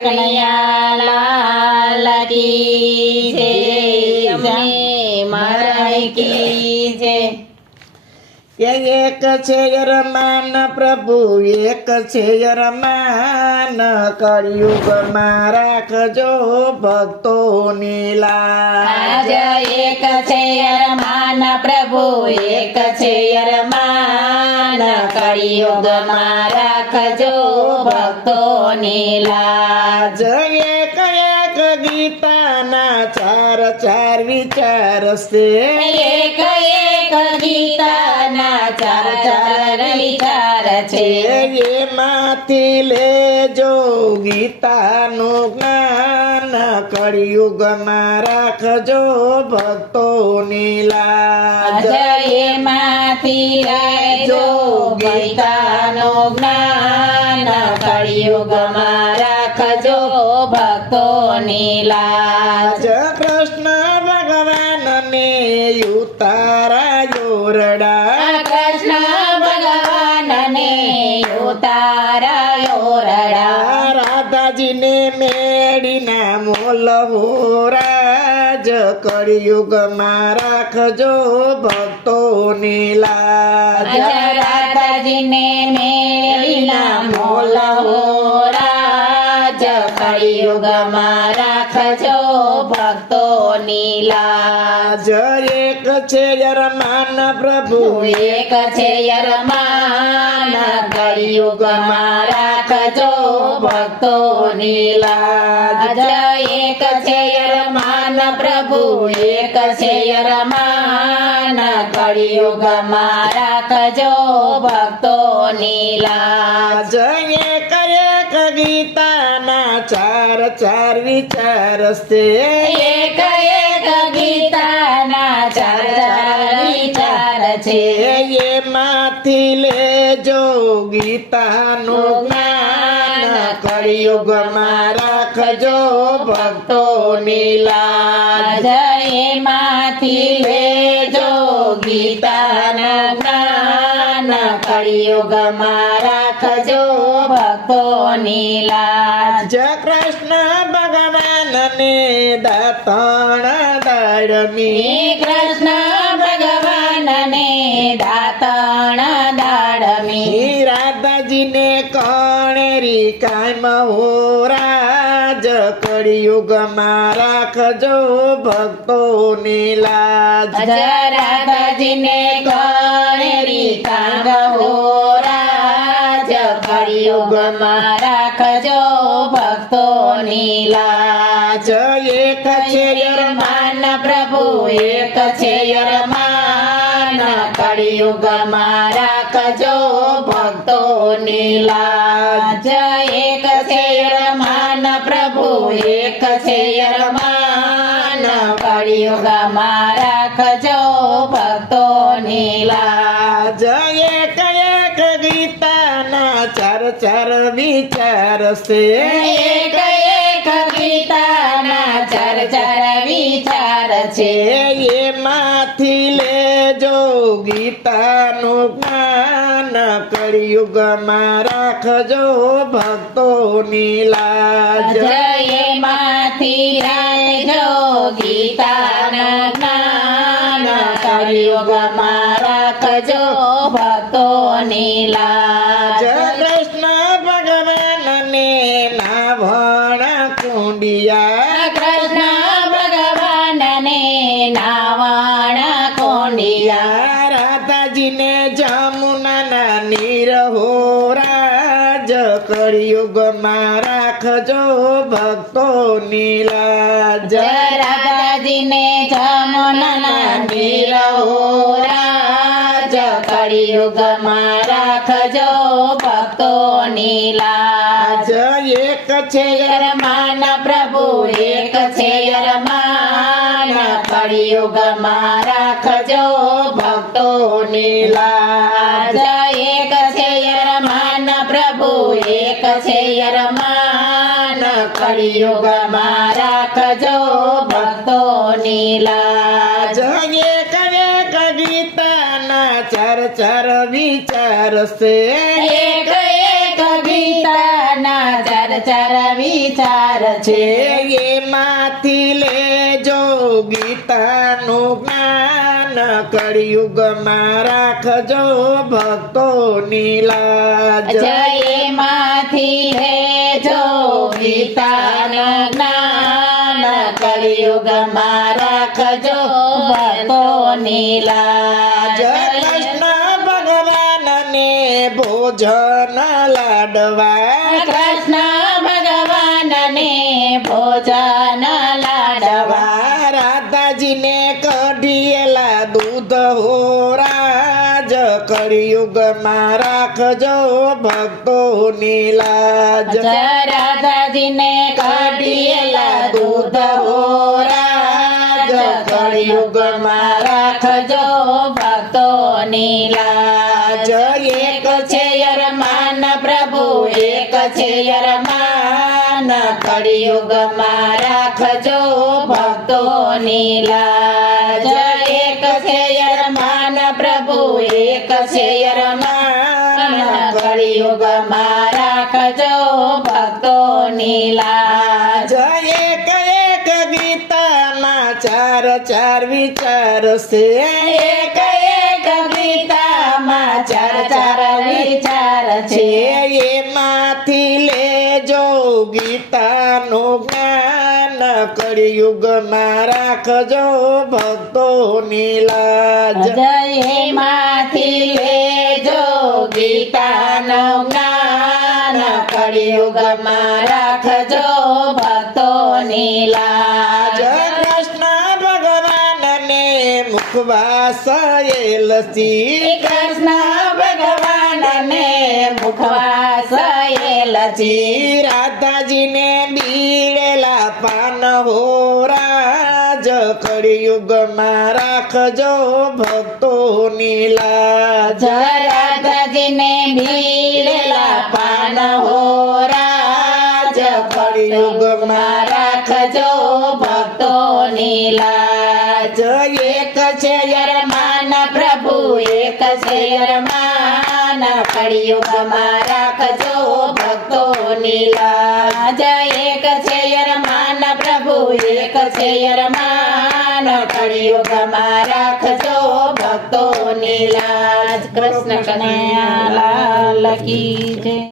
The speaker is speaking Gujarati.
કનૈયાલાલ કી જય, મરાય કી જય। એક છે યરમાન પ્રભુ, એક છે યરમાન, કળિયુગમાં રાખજો ભક્તોની લાજ। એક છે યરમાન પ્રભુ, એક છે યરમાન, કળિયુગમાં રાખજો ભક્તોની લાજ। એક એક ગીતાના ચાર ચાર વિચાર છે, એક એક ગીતાના ચાર ચાર વિચાર છે। એમાંથી લેજો ગીતાનું જ્ઞાન, કળિયુગમાં રાખજો ભક્તોની લાજ। એમાંથી લેજો ગીતાનું જ્ઞાન, કળિયુગમાં રાખજો ભક્તોની લાજ। કૃષ્ણ ભગવાનને ઉતારાયો રડા, કૃષ્ણ ભગવાનને ઉતારાયો રડા, રાધાજીને મેળીના મોલવો રાજ, કળિયુગમાં રાખજો ભક્તોની લાજ। રાધાજીને મેળીના મોલવો રાજ, કળિયુગમાં રાખજો ભક્તોની લાજ। એક છે યરમાન પ્રભુ, એક છે યરમાન, કળિયુગમાં રાખજો ભક્તોની લાજ। એક છે યરમાન પ્રભુ, એક છે યરમાન, કળિયુગમાં રાખજો ભક્તોની લાજ। એક એક ગીતાના ચાર ચાર વિચાર છે, એક એક ગીતાના ચાર ચાર વિચાર છે। એમાંથી લેજો ગીતાનું જ્ઞાન, કળિયુગમાં રાખજો ભક્તોની લાજ। એમાંથી લેજો ગીતાના જ્ઞાન, કળિયુગમાં રાખજો ભક્તોની લાજ। કૃષ્ણ ભગવાનને દાતણ દાડમી, કૃષ્ણ ભગવાનને દાતણ દાડમી, રાધાજીને કણેરી કાયમ હો રાજ, કળિયુગમાં રાખજો ભક્તોની લાજ। રાધાજીને કણેરી કાંગ હો રાજ, કળિયુગમાં રાખજો ભક્તોની લાજ। એક છે યરમાન પ્રભુ, એક છે યરમાન, કળિયુગમાં રાખજો ભક્તોની લાજ। એક છે યરમાન પ્રભુ, એક છે યરમાન, કળિયુગમાં રાખજો ભક્તોની લાજ। એક એક ગીતાના ચાર ચાર વિચાર છે, એક એક ગીતાના ચાર ચાર વિચાર છે। એમાંથી લેજો ગીતાનું જ્ઞાન, કળિયુગમાં રાખજો ભક્તોની લાજ। એમાંથી લેજો ગીતાના જ્ઞાન, કળિયુગમાં રાખજો ભક્તોની લાજ। કૃષ્ણ ભગવાનને નાવણ કુંડિયા, કૃષ્ણ ભગવાનને નાવણ કોંડિયા, રાધાજીને જમુનાના નીર હો રાજ, કળિયુગમાં રાખજો ભક્તોની લાજ। રાધાજીને જમુનાના નીર હો રાજ, કળિયુગમાં રાખજો ભક્તોની લાજ। એક છે યરમાન પ્રભુ, એક છે યરમાન, કળિયુગમાં રાખજો ભક્તોની લાજ। એક છે યરમાન પ્રભુ, એક છે યરમાન, કળિયુગમાં રાખજો ભક્તોની લાજ। એક એક ગીતાના ચાર ચાર વિચાર છે, એક એક ગીતાના ચાર ચાર વિચાર છે છે એમાંથી લેજો ગીતાનું જ્ઞાન કળિયુગમાં રાખજો ભક્તોની લાજ જયમાંથી લેજો ગીતાના જ્ઞાન કળિયુગમાં રાખજો ભક્તોની લાજ કૃષ્ણ ભગવાનને ભોજન લાડવા કૃષ્ણ ભગવાનને ભોજન લાડવા રાધાજીને કઢિયેલા દૂધ હોરાજ કળિયુગમાં રાખજો ભક્તોની લાજ રાધાજીને કાઢીએલા દૂધ હોરાજ કળિયુગમાં રાખજો ભક્તોની લાજ એક છે યરમાન પ્રભુ એક છે યરમાન કળિયુગમાં રાખજો ભક્તોની લાજ એક છે યરમાન પ્રભુ એક છે યરમાન કળિયુગમાં રાખજો ભક્તોની લાજ એક એક ગીતામાં ચાર ચાર વિચાર છે એક એક ગીતામાં ચાર ચાર વિચાર છે એમાંથી લેજો ગીતાનું જ્ઞાન કળિયુગમાં રાખજો ભક્તોની લાજ જયમાંથી લેજો ગીતાનું જ્ઞાન કળિયુગમાં રાખજો ભક્તોની લાજ કૃષ્ણ ભગવાનને મુખવાસ શ્રી કૃષ્ણ ભગવાનને મુખવાસ એલચી રાધાજીને બીડેલા પાન હોરાજ કળિયુગમાં રાખજો ભક્તોની લાજ રાધાજીને ભીડેલા પાન હોરાજ કળિયુગમાં રાખજો ભક્તોની લાજ એક છે યરમાન પ્રભુ એક છે યરમાન કળિયુગમાં રાખજો ભક્તોની લાજ એક છે યરમાન પ્રભુ એક છે યરમાન કળિયુગમાં રાખજો ભક્તોની લાજ કૃષ્ણ કનૈયા લાલ કી જય